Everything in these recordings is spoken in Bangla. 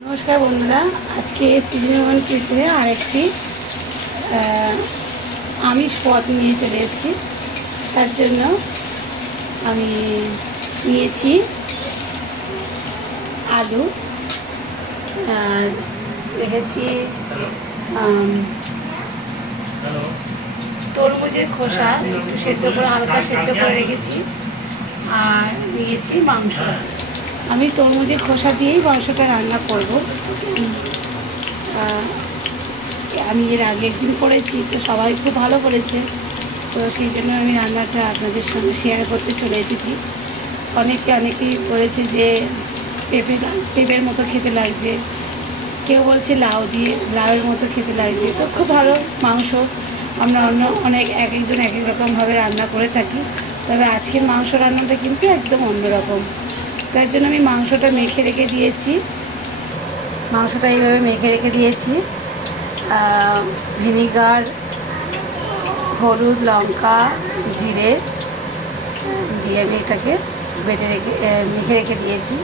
নমস্কার বন্ধুরা, আজকে সিজনেবল কিচেনে আরেকটি আমিষ পদ নিয়ে চলে এসেছি। তার জন্য আমি নিয়েছি আলু, রেখেছি তরমুজের খোসা একটু সেদ্ধ করে, হালকা সেদ্ধ করে রেখেছি, আর নিয়েছি মাংস। আমি তরমুজের খোসা দিয়েই মাংসটা রান্না করব। আমি এর আগে একদিন করেছি, তো সবাই খুব ভালো করেছে, তো সেই জন্য আমি রান্নাটা আপনাদের সঙ্গে শেয়ার করতে চলে এসেছি। অনেকেই বলেছে যে পেঁপের মতো খেতে লাগছে, কেউ বলছে লাউয়ের মতো খেতে লাগছে। তো খুব ভালো মাংস। আমরা একজন এক এক রকমভাবে রান্না করে থাকি, তবে আজকের মাংস রান্নাটা কিন্তু একদম অন্যরকম। তার জন্য আমি মাংসটা মেখে রেখে দিয়েছি। মাংসটা এইভাবে মেখে রেখে দিয়েছি, ভিনিগার, হলুদ, লঙ্কা, জিরে দিয়ে আমি এটাকে মেখে রেখে দিয়েছি।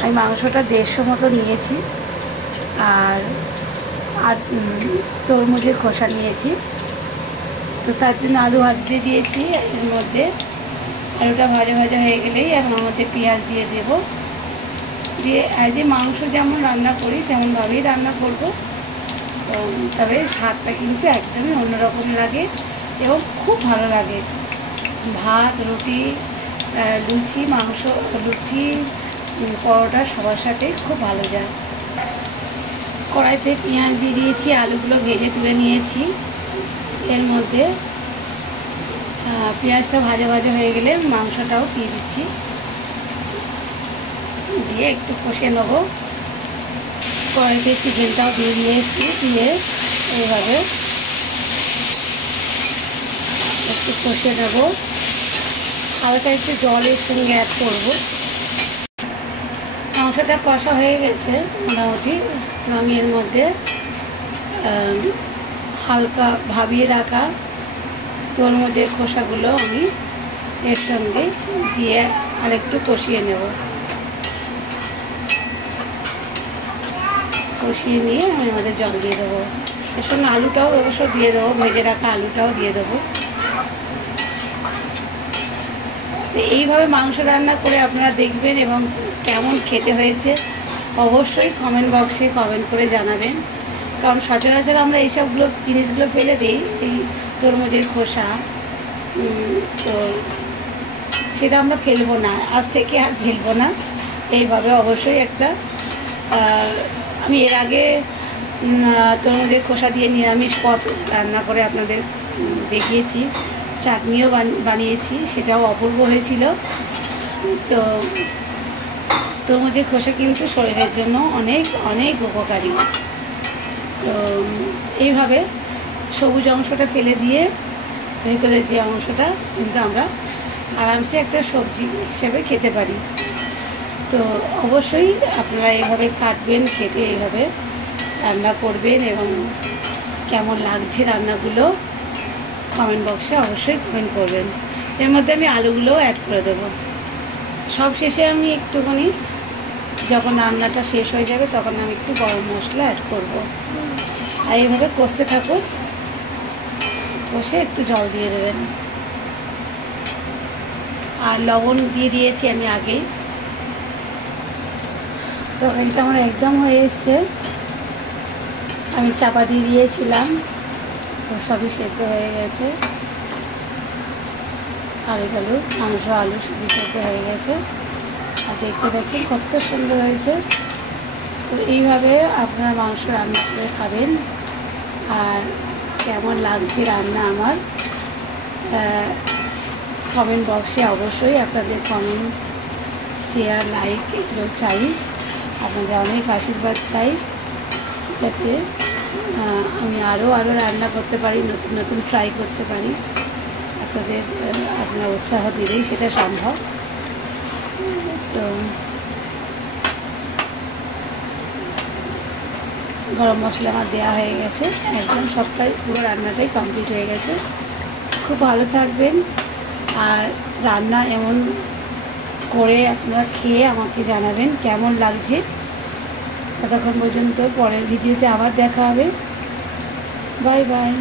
আমি মাংসটা 150 মতো নিয়েছি, আর তরমুজের খোসা নিয়েছি। তো তার জন্য আলু ভাজতে দিয়েছি। এর মধ্যে আলুটা ভাজা হয়ে গেলেই এখন মধ্যে পেঁয়াজ দিয়ে দেবো, দিয়ে যে মাংস যেমন রান্না করি তেমনভাবেই রান্না করব। তবে স্বাদটা কিন্তু একদমই অন্যরকম লাগে এবং খুব ভালো লাগে। ভাত, রুটি, লুচি, পরোটা সবার সাথে খুব ভালো যায়। কড়াইতে পেঁয়াজ দিয়ে দিয়েছি, আলুগুলো ভেজে তুলে নিয়েছি। এর মধ্যে পেঁয়াজটা ভাজা হয়ে গেলে মাংসটাও দিয়ে দিচ্ছি, দিয়ে একটু কষে নেবো। কড়াইতে চিকেনটাও দিয়ে দিয়েছি, দিয়ে এইভাবে একটু কষে নেব। হালকা একটু জলের সঙ্গে অ্যাড করব। মাংসটা কষা হয়ে গেছে মোটামুটি। আমি এর মধ্যে হালকা ভাবিয়ে রাখা তরমুজের খোসাগুলো আমি এর সঙ্গে দিয়ে আর একটু কষিয়ে নেব। কষিয়ে নিয়ে আমি আমাদের জল দিয়ে দেবো। এর সঙ্গে আলুটাও অবশ্য দিয়ে দেবো, ভেজে রাখা আলুটাও দিয়ে দেবো। তো এইভাবে মাংস রান্না করে আপনারা দেখবেন এবং কেমন খেতে হয়েছে অবশ্যই কমেন্ট বক্সে কমেন্ট করে জানাবেন। কারণ সচরাচর আমরা এইসবগুলো জিনিসগুলো ফেলে দিই, এই তরমুজের খোসা, তো সেটা আমরা ফেলবো না, আজ থেকে আর ফেলবো না। এইভাবে অবশ্যই একটা আমি এর আগে তরমুজের খোসা দিয়ে নিরামিষ পদ রান্না করে আপনাদের দেখিয়েছি, চাটনিও বানিয়েছি, সেটাও অপূর্ব হয়েছিল। তো তরমুজের খোসা কিন্তু শরীরের জন্য অনেক উপকারী। তো এইভাবে সবুজ অংশটা ফেলে দিয়ে ভেতরের যে অংশটা কিন্তু আমরা আরামসে একটা সবজি হিসেবে খেতে পারি। তো অবশ্যই আপনারা এইভাবে কাটবেন, কেটে এইভাবে রান্না করবেন এবং কেমন লাগছে রান্নাগুলো কমেন্ট বক্সে অবশ্যই কমেন্ট করবেন। এর মধ্যে আমি আলুগুলোও অ্যাড করে দেবো। সব শেষে আমি একটুখানি যখন রান্নাটা শেষ হয়ে যাবে তখন আমি একটু গরম মশলা অ্যাড করব। আর এইভাবে কষতে থাকুন, কষে একটু জল দিয়ে দেবেন। আর লবণ দিয়ে দিয়েছি আমি আগেই। তরকারিটা আমার একদম হয়ে এসছে। আমি চাপা দিয়ে দিয়েছিলাম, তো সবই সেদ্ধ হয়ে গেছে। মাংস আলু সবই সেদ্ধ হয়ে গেছে। আর দেখতে দেখেন কত সুন্দর হয়েছে। তো এইভাবে আপনারা মাংস রান্না করে খাবেন। আর কেমন লাগছে রান্না আমার কমেন্ট বক্সে অবশ্যই আপনাদের কমেন্ট, শেয়ার, লাইক এগুলো চাই। আপনাদের অনেক আশীর্বাদ চাই, যাতে আমি আরও রান্না করতে পারি, নতুন ট্রাই করতে পারি। আপনারা উৎসাহ দিলেই সেটা সম্ভব। তো গরম মশলা আমার দেওয়া হয়ে গেছে, একদম সবটাই পুরো রান্নাটাই কমপ্লিট হয়ে গেছে। খুব ভালো থাকবেন, আর রান্না এমন করে আপনারা খেয়ে আমাকে জানাবেন কেমন লাগছে। ততক্ষণ পর্যন্ত পরের ভিডিওতে আবার দেখা হবে। Bye bye.